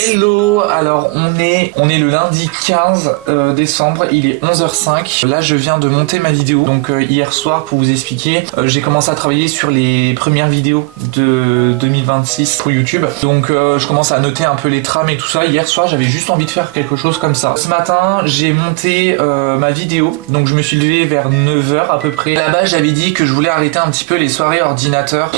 Hello, alors on est le lundi 15 décembre, il est 11h05. Là je viens de monter ma vidéo, donc hier soir pour vous expliquer, j'ai commencé à travailler sur les premières vidéos de 2026 pour YouTube. Donc je commence à noter un peu les trames et tout ça. Hier soir j'avais juste envie de faire quelque chose comme ça. Ce matin j'ai monté ma vidéo, donc je me suis levé vers 9h à peu près. À la base j'avais dit que je voulais arrêter un petit peu les soirées ordinateur.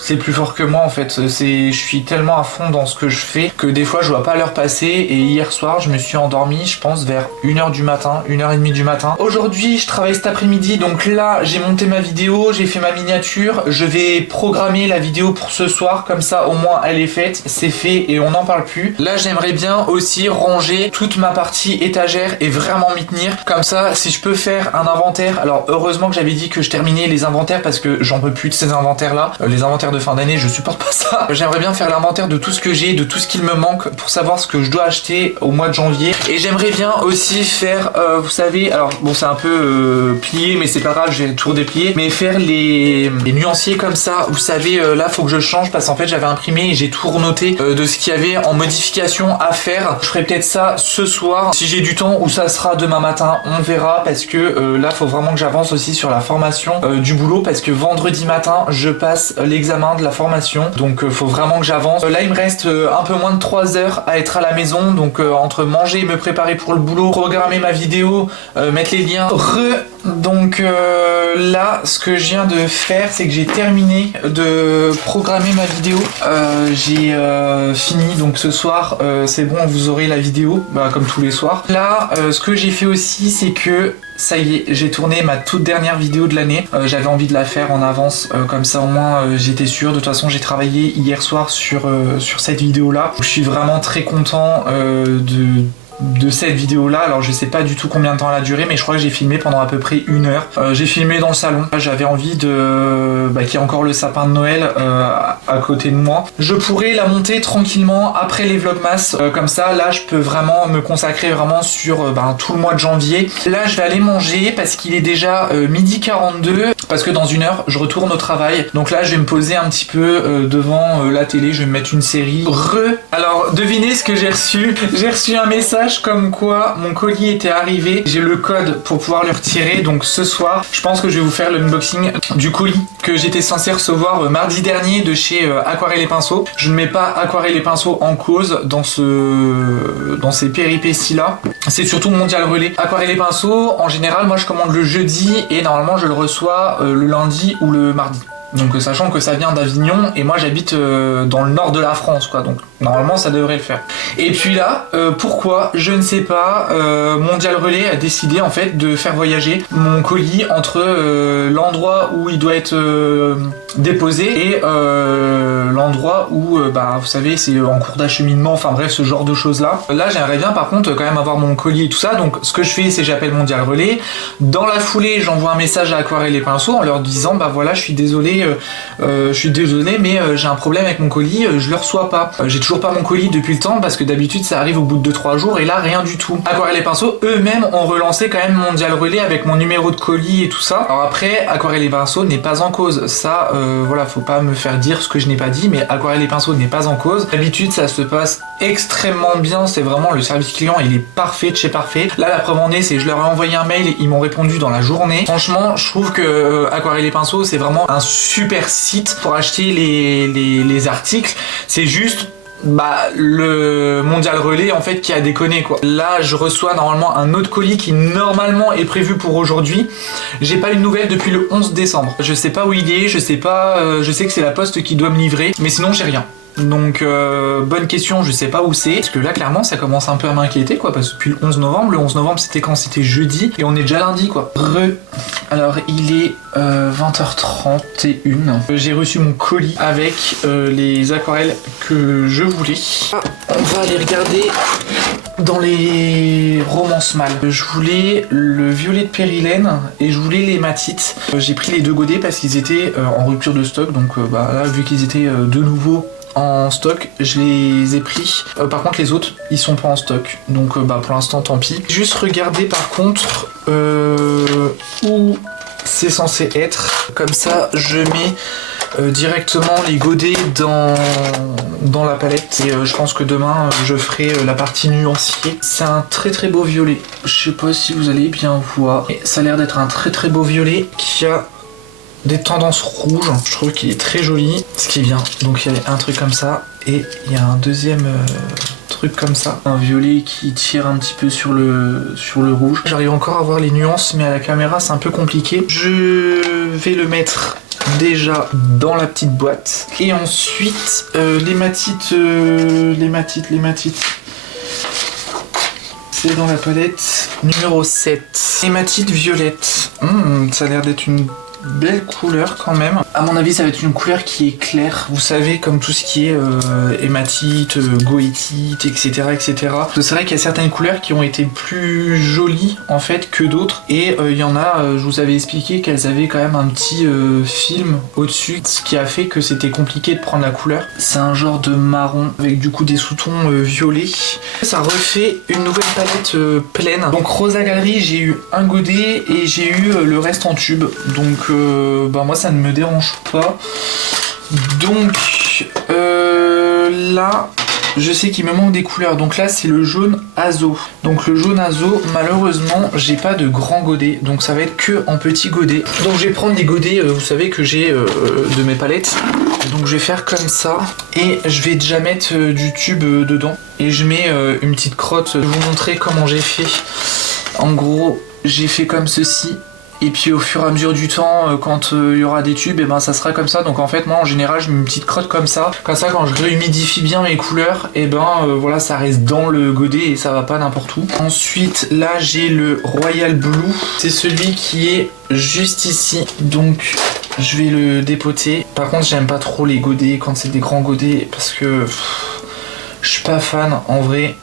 C'est plus fort que moi en fait, je suis tellement à fond dans ce que je fais que des fois je vois pas l'heure passer et hier soir je me suis endormi je pense vers 1h du matin, 1h30 du matin. Aujourd'hui je travaille cet après-midi, donc là j'ai monté ma vidéo, j'ai fait ma miniature, je vais programmer la vidéo pour ce soir, comme ça au moins elle est faite, c'est fait et on n'en parle plus. Là j'aimerais bien aussi ranger toute ma partie étagère et vraiment m'y tenir, comme ça si je peux faire un inventaire. Alors heureusement que j'avais dit que je terminais les inventaires parce que j'en peux plus de ces inventaires là, les inventaires de fin d'année je supporte pas ça. J'aimerais bien faire l'inventaire de tout ce que j'ai, de tout ce qu'il me manque pour savoir ce que je dois acheter au mois de janvier. Et j'aimerais bien aussi faire vous savez, alors bon c'est un peu plié mais c'est pas grave, je vais toujours déplier, mais faire les nuanciers comme ça. Vous savez là faut que je change parce qu'en fait j'avais imprimé et j'ai tout renoté de ce qu'il y avait en modification à faire. Je ferai peut-être ça ce soir si j'ai du temps, ou ça sera demain matin, on verra, parce que là faut vraiment que j'avance aussi sur la formation du boulot, parce que vendredi matin je passe l'examen de la formation, donc faut vraiment que j'avance. Là il me reste un peu moins de 3 heures à être à la maison, donc entre manger, me préparer pour le boulot, programmer ma vidéo, mettre les liens, donc là ce que je viens de faire c'est que j'ai terminé de programmer ma vidéo, j'ai fini, donc ce soir c'est bon, vous aurez la vidéo comme tous les soirs. Là ce que j'ai fait aussi c'est que ça y est, j'ai tourné ma toute dernière vidéo de l'année. J'avais envie de la faire en avance, comme ça au moins j'étais sûr. De toute façon j'ai travaillé hier soir sur cette vidéo là. Je suis vraiment très content de cette vidéo là. Alors je sais pas du tout combien de temps elle a duré, mais je crois que j'ai filmé pendant à peu près 1 heure. J'ai filmé dans le salon, j'avais envie qu'il y ait encore le sapin de Noël à côté de moi. Je pourrais la monter tranquillement après les vlogmas, comme ça là je peux vraiment me consacrer vraiment sur tout le mois de janvier. Là je vais aller manger parce qu'il est déjà 12h42, parce que dans 1 heure je retourne au travail. Donc là je vais me poser un petit peu devant la télé, je vais me mettre une série. Alors devinez ce que j'ai reçu. J'ai reçu un message comme quoi mon colis était arrivé. J'ai le code pour pouvoir le retirer, donc ce soir je pense que je vais vous faire l'unboxing du colis que j'étais censé recevoir mardi dernier de chez Aquarelle et Pinceaux. Je ne mets pas Aquarelle et Pinceaux en cause dans ces péripéties là, c'est surtout Mondial Relais. Aquarelle et Pinceaux en général moi je commande le jeudi et normalement je le reçois le lundi ou le mardi. Donc sachant que ça vient d'Avignon et moi j'habite dans le nord de la France quoi, donc normalement ça devrait le faire. Et puis là, pourquoi je ne sais pas, Mondial Relais a décidé en fait de faire voyager mon colis entre l'endroit où il doit être déposé et l'endroit où vous savez c'est en cours d'acheminement, enfin bref ce genre de choses là. Là j'aimerais bien par contre quand même avoir mon colis et tout ça, donc ce que je fais c'est j'appelle Mondial Relais. Dans la foulée j'envoie un message à Aquarelle et Pinceaux en leur disant voilà je suis désolé mais j'ai un problème avec mon colis, je le reçois pas. J'ai toujours pas mon colis depuis le temps parce que d'habitude ça arrive au bout de 2-3 jours et là rien du tout. Aquarelle et Pinceaux eux-mêmes ont relancé quand même Mondial Relais avec mon numéro de colis et tout ça. Alors après Aquarelle et Pinceaux n'est pas en cause, ça voilà, faut pas me faire dire ce que je n'ai pas dit, mais Aquarelle et Pinceaux n'est pas en cause. D'habitude ça se passe extrêmement bien, c'est vraiment le service client il est parfait de chez parfait. Là la preuve en est, c'est que je leur ai envoyé un mail, ils m'ont répondu dans la journée. Franchement je trouve que Aquarelle et Pinceaux c'est vraiment un super site pour acheter les articles. C'est juste le Mondial Relais en fait qui a déconné quoi. Là je reçois normalement un autre colis qui normalement est prévu pour aujourd'hui. J'ai pas eu de nouvelles depuis le 11 décembre. Je sais pas où il est, je sais pas, je sais que c'est la poste qui doit me livrer, mais sinon j'ai rien. Donc bonne question, je sais pas où c'est, parce que là clairement ça commence un peu à m'inquiéter quoi, parce que depuis le 11 novembre, le 11 novembre c'était quand? C'était jeudi, et on est déjà lundi quoi. Alors il est 20h31, j'ai reçu mon colis avec les aquarelles que je voulais. On va aller regarder dans les romances mâles. Je voulais le violet de périlène et je voulais les matites. J'ai pris les 2 godets parce qu'ils étaient en rupture de stock, donc là vu qu'ils étaient de nouveau en stock, je les ai pris. Par contre les autres ils sont pas en stock, donc pour l'instant tant pis. Juste regarder par contre où c'est censé être, comme ça je mets directement les godets dans la palette. Et je pense que demain je ferai la partie nuancier. C'est un très très beau violet. Je sais pas si vous allez bien voir. Et ça a l'air d'être un très très beau violet qui a des tendances rouges. Je trouve qu'il est très joli. Ce qui est bien. Donc il y a un truc comme ça. Et il y a un deuxième truc comme ça. Un violet qui tire un petit peu sur le rouge. J'arrive encore à voir les nuances, mais à la caméra c'est un peu compliqué. Je vais le mettre déjà dans la petite boîte. Et ensuite, les matites. C'est dans la palette numéro 7. Hématite violette. Ça a l'air d'être une belle couleur quand même. À mon avis ça va être une couleur qui est claire. Vous savez, comme tout ce qui est hématite, goétite, etc. C'est vrai qu'il y a certaines couleurs qui ont été plus jolies en fait que d'autres. Et il y en a, je vous avais expliqué qu'elles avaient quand même un petit film au-dessus. Ce qui a fait que c'était compliqué de prendre la couleur. C'est un genre de marron avec du coup des sous-tons violets. Ça refait une nouvelle palette pleine. Donc Rosa Gallery, j'ai eu un godet et j'ai eu le reste en tube. Donc moi ça ne me dérange pas. Donc là je sais qu'il me manque des couleurs. Donc là c'est le jaune azo. Donc le jaune azo, malheureusement j'ai pas de grand godet. Donc ça va être que en petit godet. Donc je vais prendre des godets, vous savez que j'ai de mes palettes. Donc je vais faire comme ça. Et je vais déjà mettre du tube dedans. Et je mets une petite crotte. Je vais vous montrer comment j'ai fait. En gros j'ai fait comme ceci. Et puis au fur et à mesure du temps, quand il y aura des tubes, et ben ça sera comme ça. Donc en fait moi en général je mets une petite crotte comme ça. Comme ça quand je réhumidifie bien mes couleurs, et voilà, ça reste dans le godet et ça va pas n'importe où. Ensuite là j'ai le Royal Blue. C'est celui qui est juste ici. Donc je vais le dépoter. Par contre j'aime pas trop les godets quand c'est des grands godets parce que je suis pas fan en vrai.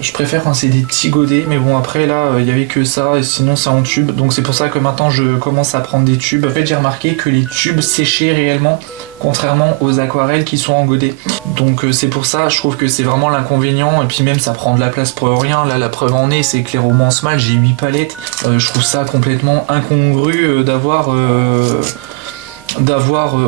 Je préfère quand c'est des petits godets, mais bon après là il y avait que ça et sinon c'est en tube, donc c'est pour ça que maintenant je commence à prendre des tubes. En fait j'ai remarqué que les tubes séchaient réellement, contrairement aux aquarelles qui sont en godet. Donc c'est pour ça, je trouve que c'est vraiment l'inconvénient. Et puis même ça prend de la place pour rien. Là la preuve en est, c'est que les Romance Mâle, j'ai 8 palettes. Je trouve ça complètement incongru d'avoir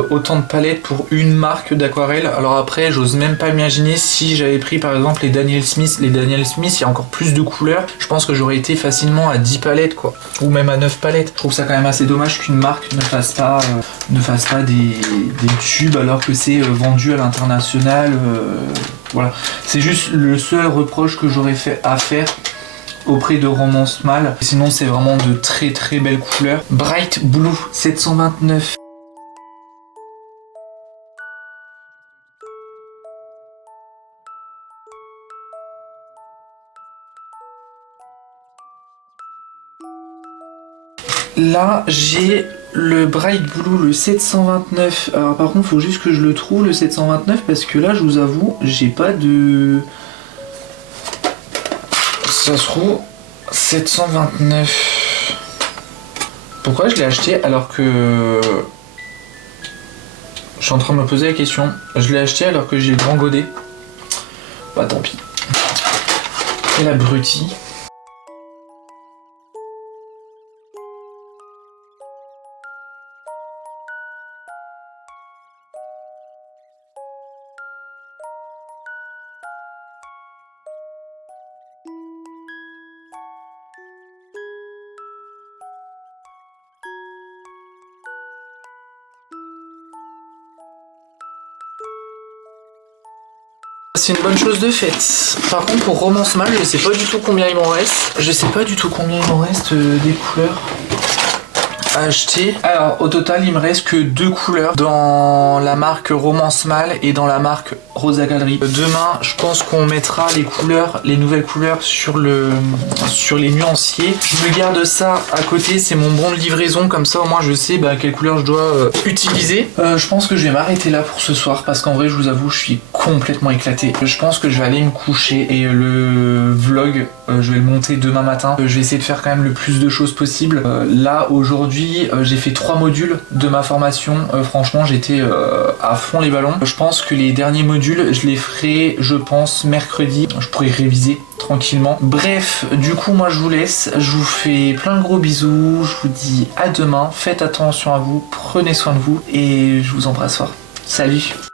autant de palettes pour une marque d'aquarelle. Alors après j'ose même pas imaginer si j'avais pris par exemple les Daniel Smith. Les Daniel Smith il y a encore plus de couleurs. Je pense que j'aurais été facilement à 10 palettes quoi, ou même à 9 palettes. Je trouve ça quand même assez dommage qu'une marque ne fasse pas des tubes alors que c'est vendu à l'international. Voilà, c'est juste le seul reproche que j'aurais fait à faire auprès de Romance Mâle. Sinon c'est vraiment de très très belles couleurs. Bright Blue 729. Là j'ai le Bright Blue, le 729. Alors par contre il faut juste que je le trouve le 729 parce que là je vous avoue j'ai pas de... Ça se trouve 729. Pourquoi je l'ai acheté alors que... Je suis en train de me poser la question. Je l'ai acheté alors que j'ai le grand godet. Bah tant pis. Quel abruti. C'est une bonne chose de faite. Par contre pour Romance Mâle, je sais pas du tout combien il m'en reste. Des couleurs à acheter. Alors au total il me reste que 2 couleurs dans la marque Romance Mâle et dans la marque Rosa Gallery. Demain je pense qu'on mettra les nouvelles couleurs sur les nuanciers. Je me garde ça à côté, c'est mon bon de livraison, comme ça au moins je sais quelle couleur je dois utiliser. Je pense que je vais m'arrêter là pour ce soir parce qu'en vrai je vous avoue je suis complètement éclaté. Je pense que je vais aller me coucher et le vlog je vais le monter demain matin. Je vais essayer de faire quand même le plus de choses possible. Là aujourd'hui j'ai fait 3 modules de ma formation. Franchement j'étais à fond les ballons. Je pense que les derniers modules je les ferai je pense mercredi. Je pourrais réviser tranquillement. Bref, du coup moi je vous laisse, je vous fais plein de gros bisous, je vous dis à demain, faites attention à vous, prenez soin de vous et je vous embrasse fort. Salut!